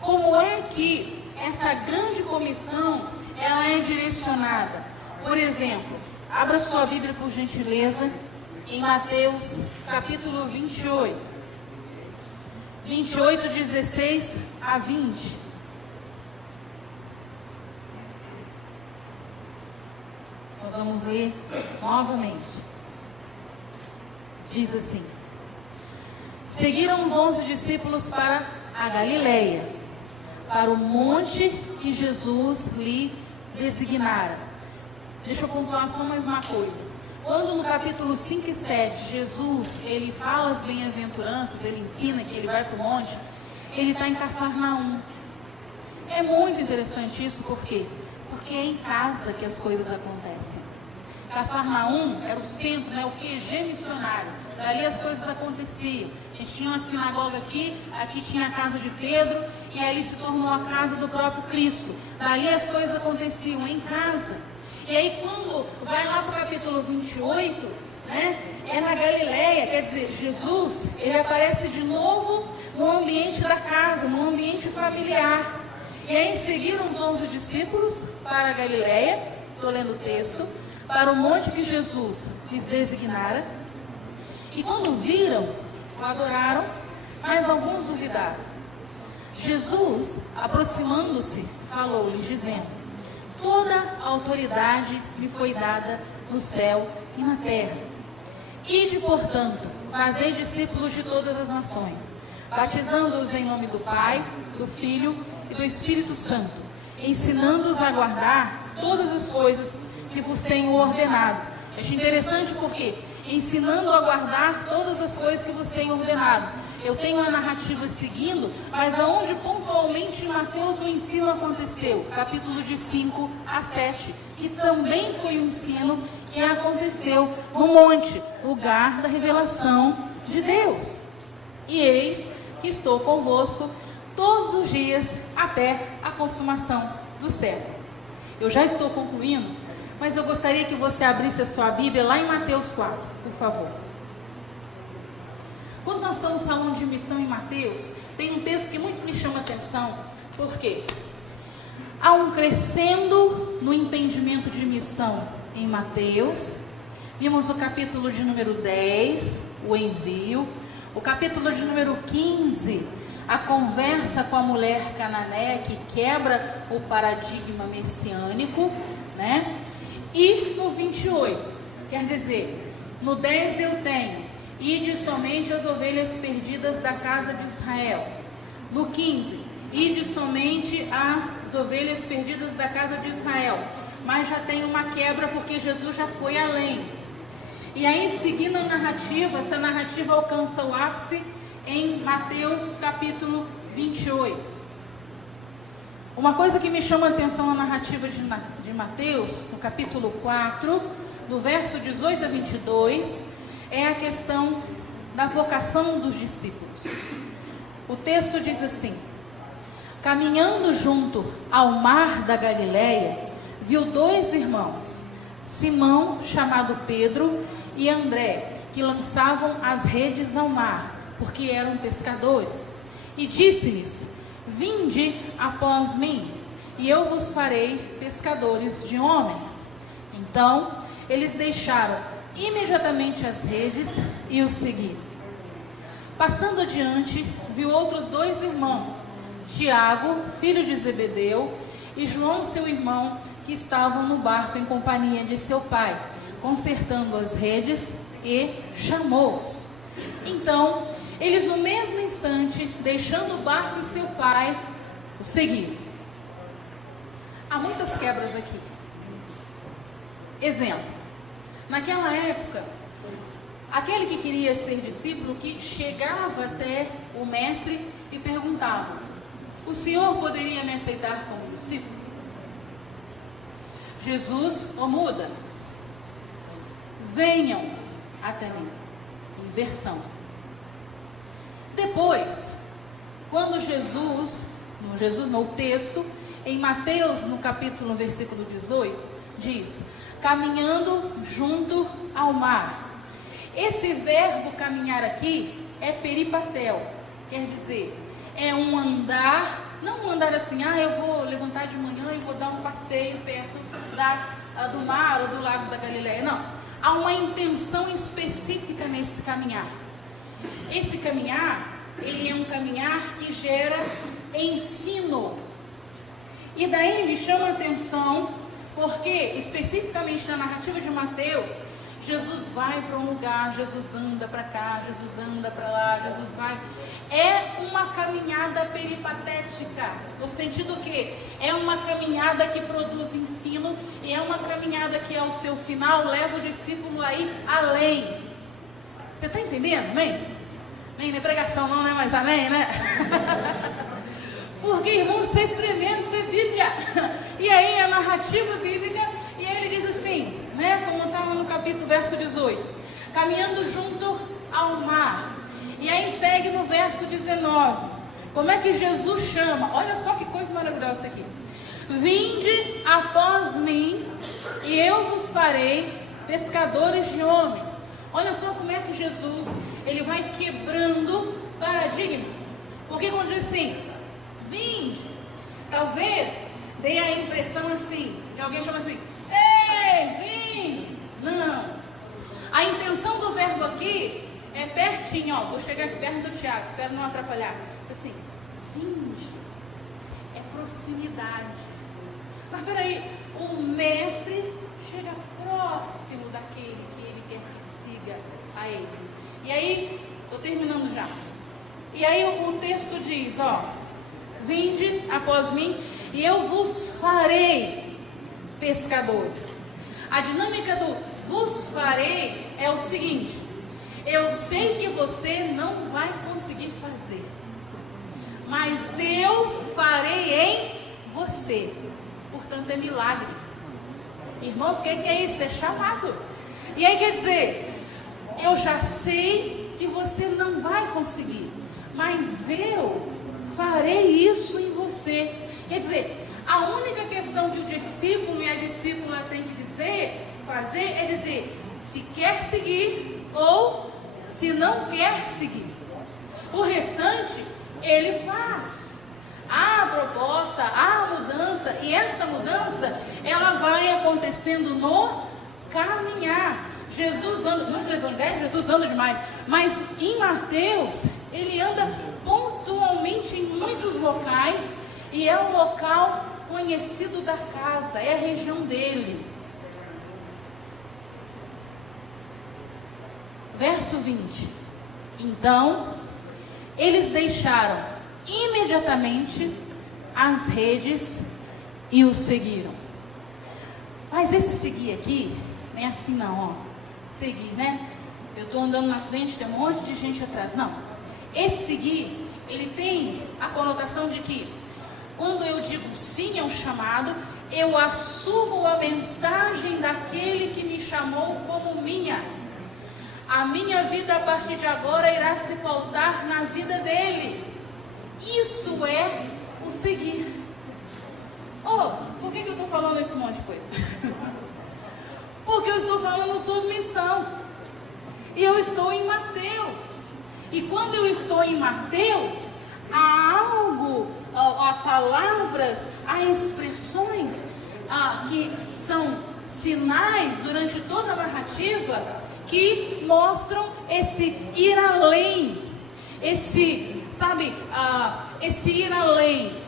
Como é que essa grande comissão ela é direcionada? Por exemplo, abra sua Bíblia por gentileza em Mateus capítulo 28, 16 a 20. Nós vamos ler novamente. Diz assim: seguiram os 11 discípulos para a Galileia, para o monte que Jesus lhe designara. Deixa eu pontuar só mais uma coisa. Quando no capítulo 5 e 7, Jesus, ele fala as bem-aventuranças, ele ensina que ele vai para o monte, ele está em Cafarnaum. É muito interessante isso, por quê? Porque é em casa que as coisas acontecem. Cafarnaum era o centro, o QG missionário. Dali as coisas aconteciam. A gente tinha uma sinagoga aqui tinha a casa de Pedro, e ali se tornou a casa do próprio Cristo. Dali as coisas aconteciam em casa. E aí quando vai lá para o capítulo 28, é na Galileia, quer dizer, Jesus, ele aparece de novo no ambiente da casa, no ambiente familiar. E aí seguiram os 11 discípulos para a Galileia, estou lendo o texto, para o monte que Jesus lhes designara. E quando viram, o adoraram, mas alguns duvidaram. Jesus, aproximando-se, falou-lhes, dizendo: toda a autoridade me foi dada no céu e na terra. Ide, portanto, fazei discípulos de todas as nações, batizando-os em nome do Pai, do Filho e do Espírito Santo, ensinando-os a guardar todas as coisas que vos tenho ordenado. Acho interessante porque ensinando a guardar todas as coisas que vos tenho ordenado. Eu tenho a narrativa seguindo, mas aonde pontualmente em Mateus o ensino aconteceu? Capítulo de 5 a 7, que também foi um ensino que aconteceu no monte, lugar da revelação de Deus. E eis que estou convosco todos os dias até a consumação do século. Eu já estou concluindo, mas eu gostaria que você abrisse a sua Bíblia lá em Mateus 4, por favor. Quando nós estamos falando de missão em Mateus, tem um texto que muito me chama a atenção. Por quê? Há um crescendo no entendimento de missão em Mateus. Vimos o capítulo de número 10, o envio. O capítulo de número 15, a conversa com a mulher cananeia, que quebra o paradigma messiânico, E no 28, quer dizer, no 10 eu tenho: ide somente as ovelhas perdidas da casa de Israel. No 15, ide somente as ovelhas perdidas da casa de Israel. Mas já tem uma quebra porque Jesus já foi além. E aí, seguindo a narrativa, essa narrativa alcança o ápice em Mateus capítulo 28. Uma coisa que me chama a atenção na narrativa de Mateus, no capítulo 4, do verso 18 a 22, é a questão da vocação dos discípulos. O texto diz assim: caminhando junto ao mar da Galileia, viu 2 irmãos, Simão, chamado Pedro, e André, que lançavam as redes ao mar, porque eram pescadores. E disse-lhes: vinde após mim, e eu vos farei pescadores de homens. Então, eles deixaram imediatamente as redes e o seguiram. Passando adiante, viu outros 2 irmãos, Tiago, filho de Zebedeu, e João, seu irmão, que estavam no barco em companhia de seu pai, consertando as redes, e chamou-os. Então, eles no mesmo instante, deixando o barco e seu pai, o seguiram. Há muitas quebras aqui. Exemplo: naquela época, aquele que queria ser discípulo, que chegava até o mestre e perguntava: o senhor poderia me aceitar como discípulo? Jesus o muda: venham até mim. Inversão. Depois, quando o texto, em Mateus, no capítulo, versículo 18, diz: caminhando junto ao mar. Esse verbo caminhar aqui é peripatel, quer dizer, é um andar, não um andar assim, eu vou levantar de manhã e vou dar um passeio perto do mar ou do lago da Galileia. Não, há uma intenção específica nesse caminhar. Esse caminhar, ele é um caminhar que gera ensino. E daí me chama a atenção, porque especificamente na narrativa de Mateus, Jesus vai para um lugar, Jesus anda para cá, Jesus anda para lá, Jesus vai. É uma caminhada peripatética, no sentido que é uma caminhada que produz ensino, e é uma caminhada que ao seu final leva o discípulo a ir além. Você está entendendo? Amém? Amém? Não é pregação não, né? Mas amém, né? Porque, irmão, isso é tremendo, isso é Bíblia. E aí a narrativa bíblica, e aí ele diz assim, né? Como está no capítulo, verso 18: caminhando junto ao mar. E aí segue no verso 19. Como é que Jesus chama? Olha só que coisa maravilhosa isso aqui: vinde após mim, e eu vos farei pescadores de homens. Olha só como é que Jesus, ele vai quebrando paradigmas. Porque quando diz assim, vinde, talvez dê a impressão assim, de alguém chama assim, ei, vinde. Não. A intenção do verbo aqui é pertinho, vou chegar aqui perto do Tiago, espero não atrapalhar. Assim, vinde, é proximidade. Mas peraí, o mestre chega próximo daquele que ele quer que siga a ele. E aí, estou terminando já. E aí o texto diz, vinde após mim e eu vos farei pescadores. A dinâmica do vos farei é o seguinte: eu sei que você não vai conseguir fazer, mas eu farei em você. Portanto, é milagre. Irmãos, o que é isso? É chamado. E aí quer dizer, eu já sei que você não vai conseguir, mas eu farei isso em você. Quer dizer, a única questão que o discípulo e a discípula tem que fazer é dizer se quer seguir ou se não quer seguir. O restante ele faz. Há a proposta, há a mudança, e essa mudança ela vai acontecendo no caminhar. Jesus anda, nos evangelhos Jesus anda demais, mas em Mateus ele anda pontualmente em muitos locais, e é o local conhecido da casa, é a região dele. Verso 20: então eles deixaram imediatamente as redes e o seguiram. Mas esse seguir aqui não é assim não, seguir, né? Eu estou andando na frente, tem um monte de gente atrás. Não, esse seguir, ele tem a conotação de que quando eu digo digo sim ao chamado, eu assumo a mensagem daquele que me chamou como minha. A minha vida a partir de agora irá se pautar na vida dele. Isso é o seguir. Por que eu estou falando esse monte de coisa? Porque eu estou falando sobre missão. E eu estou em Mateus. E quando eu estou em Mateus, há algo, há palavras, há expressões que são sinais durante toda a narrativa que mostram esse ir além, esse ir além,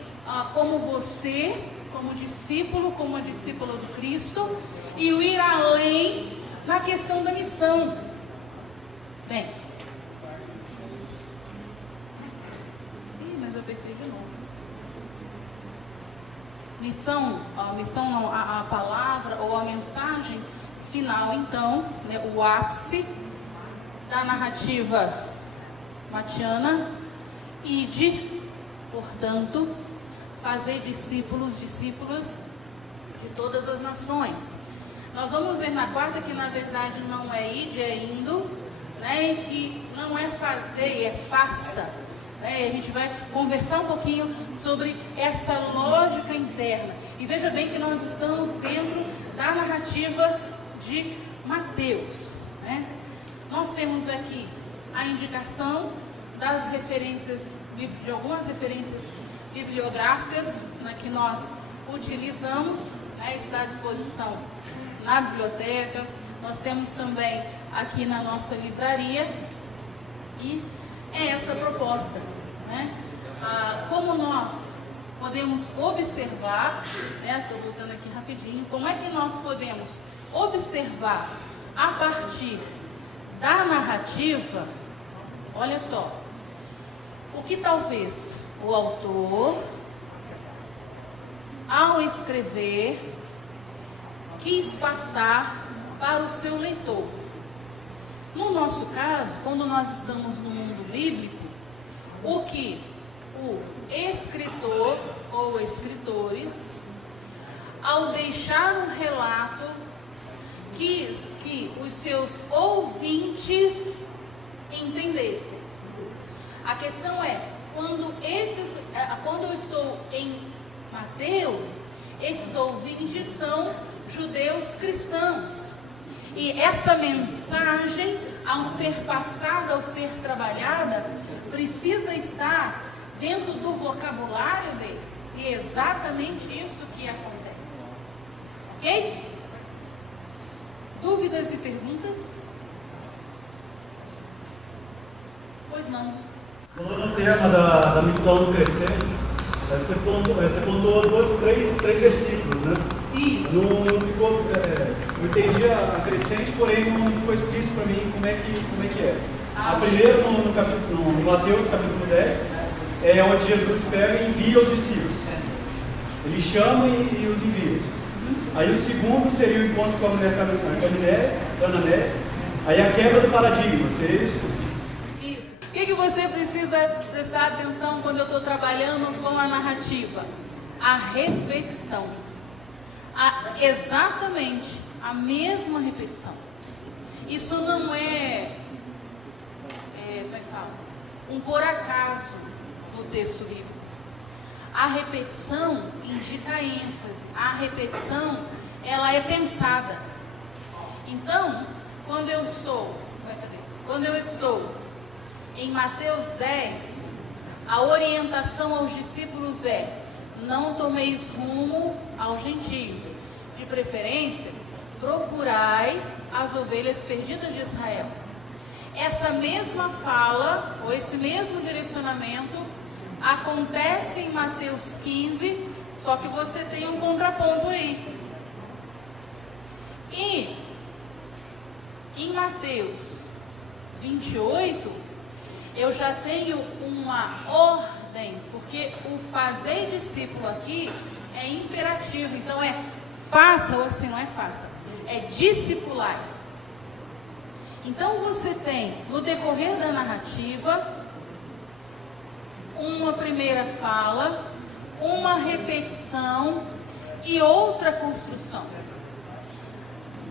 como você, como discípulo, como a discípula do Cristo, e o ir além na questão da missão. Bem, mas eu apertei de novo. A palavra ou a mensagem final, então, né, o ápice da narrativa matiana, ide, portanto, fazer discípulas de todas as nações. Nós vamos ver na quarta que na verdade não é ide, é indo, né, e que não é fazer, é faça. Né? A gente vai conversar um pouquinho sobre essa lógica interna. E veja bem que nós estamos dentro da narrativa de Mateus. Né? Nós temos aqui a indicação das referências, de algumas referências bibliográficas, né, que nós utilizamos, né, está à disposição na biblioteca. Nós temos também aqui na nossa livraria, e é essa proposta, né? Como nós podemos observar, né? Estou voltando aqui rapidinho, como é que nós podemos observar a partir da narrativa? Olha só, o que talvez o autor, ao escrever, quis passar para o seu leitor. No nosso caso, quando nós estamos no mundo bíblico, o que o escritor ou escritores, ao deixar um relato, quis que os seus ouvintes entendessem. A questão é, quando eu estou em Mateus, esses ouvintes são judeus cristãos. E essa mensagem, ao ser passada, ao ser trabalhada, precisa estar dentro do vocabulário deles. E é exatamente isso que acontece. Ok? Dúvidas e perguntas? Pois não. Falando no tema da missão do Crescente, você pontuou três versículos, né? Isso. Não ficou, eu entendi a Crescente, porém não ficou explícito para mim como é que é. A primeira, no Mateus capítulo 10, é onde Jesus pega e envia os discípulos. Ele chama e os envia. Aí o segundo seria o encontro com a mulher Canané. Aí a quebra do paradigma, seria isso? Isso. O que você precisa prestar atenção quando eu estou trabalhando com a narrativa? A repetição. Exatamente a mesma repetição. Isso não é como é que fala? Um por acaso no texto bíblico. A repetição indica ênfase. A repetição, ela é pensada. Então, quando eu estou em Mateus 10, a orientação aos discípulos é: não tomeis rumo aos gentios. De preferência, procurai as ovelhas perdidas de Israel. Essa mesma fala, ou esse mesmo direcionamento, acontece em Mateus 15, só que você tem um contraponto aí. E em Mateus 28, eu já tenho uma ordem, porque o fazer discípulo aqui é imperativo, então é faça, ou assim, não é faça, é discipular. Então você tem, no decorrer da narrativa, uma primeira fala, uma repetição e outra construção.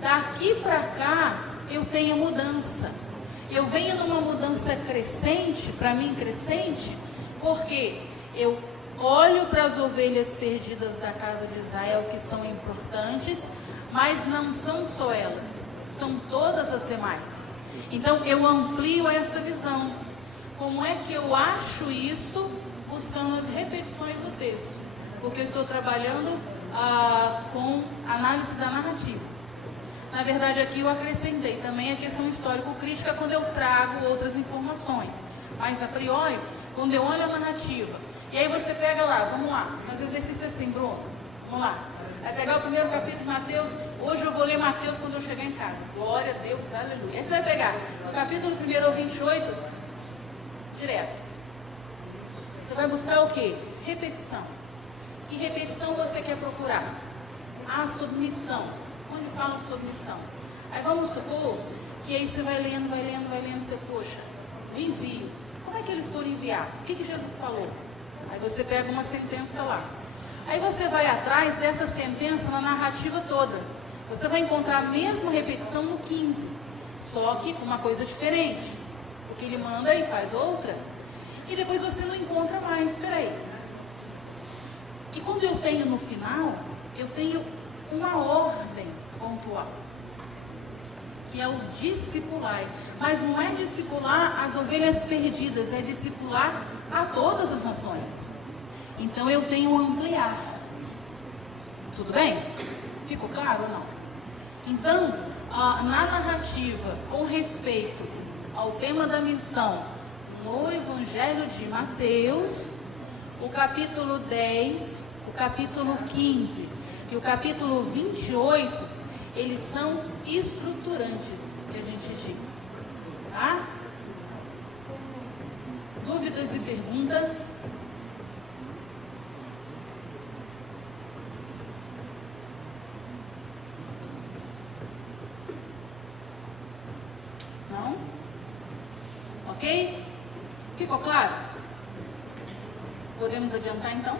Daqui para cá, eu tenho mudança. Eu venho numa mudança crescente, para mim crescente, porque eu olho para as ovelhas perdidas da casa de Israel, que são importantes, mas não são só elas, são todas as demais. Então eu amplio essa visão. Como é que eu acho isso? Buscando as repetições do texto, porque eu estou trabalhando com análise da narrativa. Na verdade, aqui eu acrescentei também a questão histórico-crítica quando eu trago outras informações. Mas, a priori, quando eu olho a narrativa, e aí você pega lá, vamos lá, faz exercício assim, Bruno, vamos lá. Vai pegar o primeiro capítulo de Mateus, hoje eu vou ler Mateus quando eu chegar em casa. Glória a Deus, aleluia. Aí você vai pegar no capítulo 1 ao 28, direto. Você vai buscar o quê? Repetição. Que repetição você quer procurar? A submissão. Onde fala submissão? Aí vamos supor que aí você vai lendo, você, poxa, o envio. Como é que eles foram enviados? O que Jesus falou? Aí você pega uma sentença lá. Aí você vai atrás dessa sentença na narrativa toda. Você vai encontrar a mesma repetição no 15, só que com uma coisa diferente. Porque ele manda e faz outra. E depois você não encontra mais. Espera aí. E quando eu tenho no final, eu tenho uma ordem pontual, que é o discipular. Mas não é discipular as ovelhas perdidas, é discipular a todas as nações. Então eu tenho ampliar. Tudo bem? Ficou claro ou não? Então, na narrativa, com respeito ao tema da missão, no Evangelho de Mateus, o capítulo 10, o capítulo 15 e o capítulo 28, eles são estruturantes, que a gente diz. Tá? Dúvidas e perguntas? Não? Ok? Ficou claro? Podemos adiantar então?